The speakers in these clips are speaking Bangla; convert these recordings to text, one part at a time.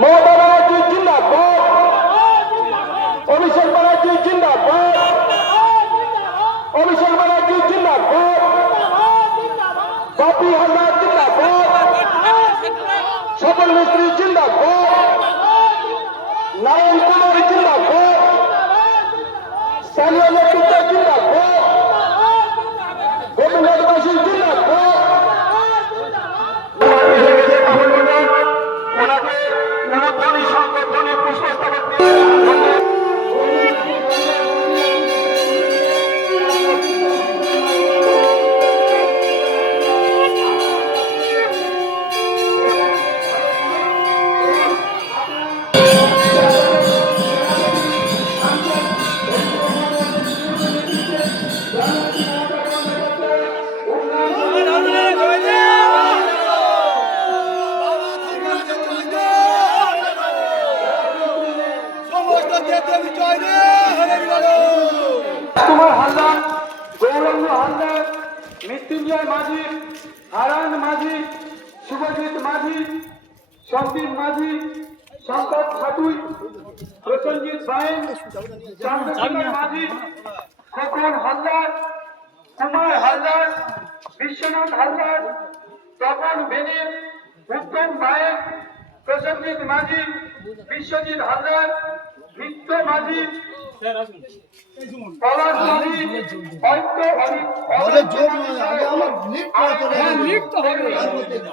মমতা ব্যানার্জি জিন্দাবাদ, অভিষেক ব্যানার্জি জিন্দাবাদ, অভিষেক ব্যানার্জি জিন্দাবাদ, বাপি হালদার জিন্দাবাদ, স্বপন মিস্ত্রি জিন্দাবাদ, নারায়ণ কুমার জিন্দাবাদ, স্থানীয় নেতৃত্ব জিন্দাবাদ, গোপীনাথবাসী জিন্দাবাদ। ওনাকে উনধ্বনি সংগঠনে পুষ্পস্তবক দিয়ে কুমার হালদার, গৌরঙ্গ হালদার, মৃত্যুঞ্জয় মাঝি, হারান মাঝি, শুভজিৎ মাঝি, সন্দীপ মাঝি, সম্পদ খাটুই, প্রসেনজিৎ বাইন, চন্দ্রশেখর মাঝি, খোকন হালদার, কুমার হালদার, বিশ্বনাথ হালদার, তপন বেনে, উত্তম বায়েক, প্রসেনজিৎ মাঝি, বিশ্বজিৎ হালদার, মিত্র মাঝি, পলাশ মাঝি,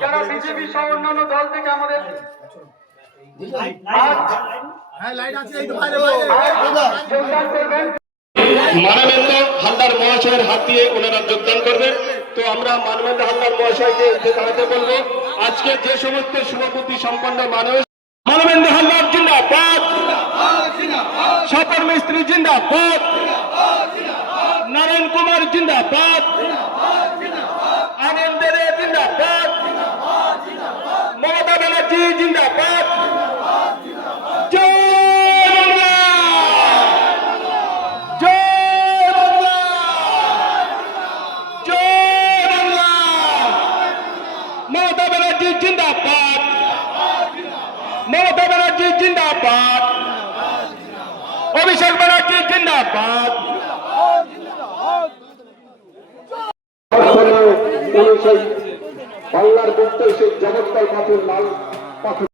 যারা বিজেপি সহ অন্যান্য দল থেকে আমাদের যোগদান করবেন। মানবেন্দ্র হালদার মহাশয়ের হাত দিয়ে ওনারা যোগদান করবেন। তো আমরা মানবেন্দ্র হালদার মহাশয়কে দাঁড়াতে বলবো। আজকে যে সমস্ত শুভবুদ্ধি সম্পন্ন মানুষ, মানবেন্দ্র হালদার জিন্দাবাদ, স্বপন মিস্ত্রি জিন্দাবাদ, নারায়ণ কুমার জিন্দাবাদ, আনন্দ দে জিন্দাবাদ, মমতা ব্যানার্জি জিন্দাবাদ, মমতা ব্যানার্জি জিন্দাবাদ, মমতা ব্যানার্জি জিন্দাবাদ, অভিষেক ব্যানার্জি জিন্দাবাদ। বাংলার বুঝতে সেই জগৎকাল পাথর লাল পাথর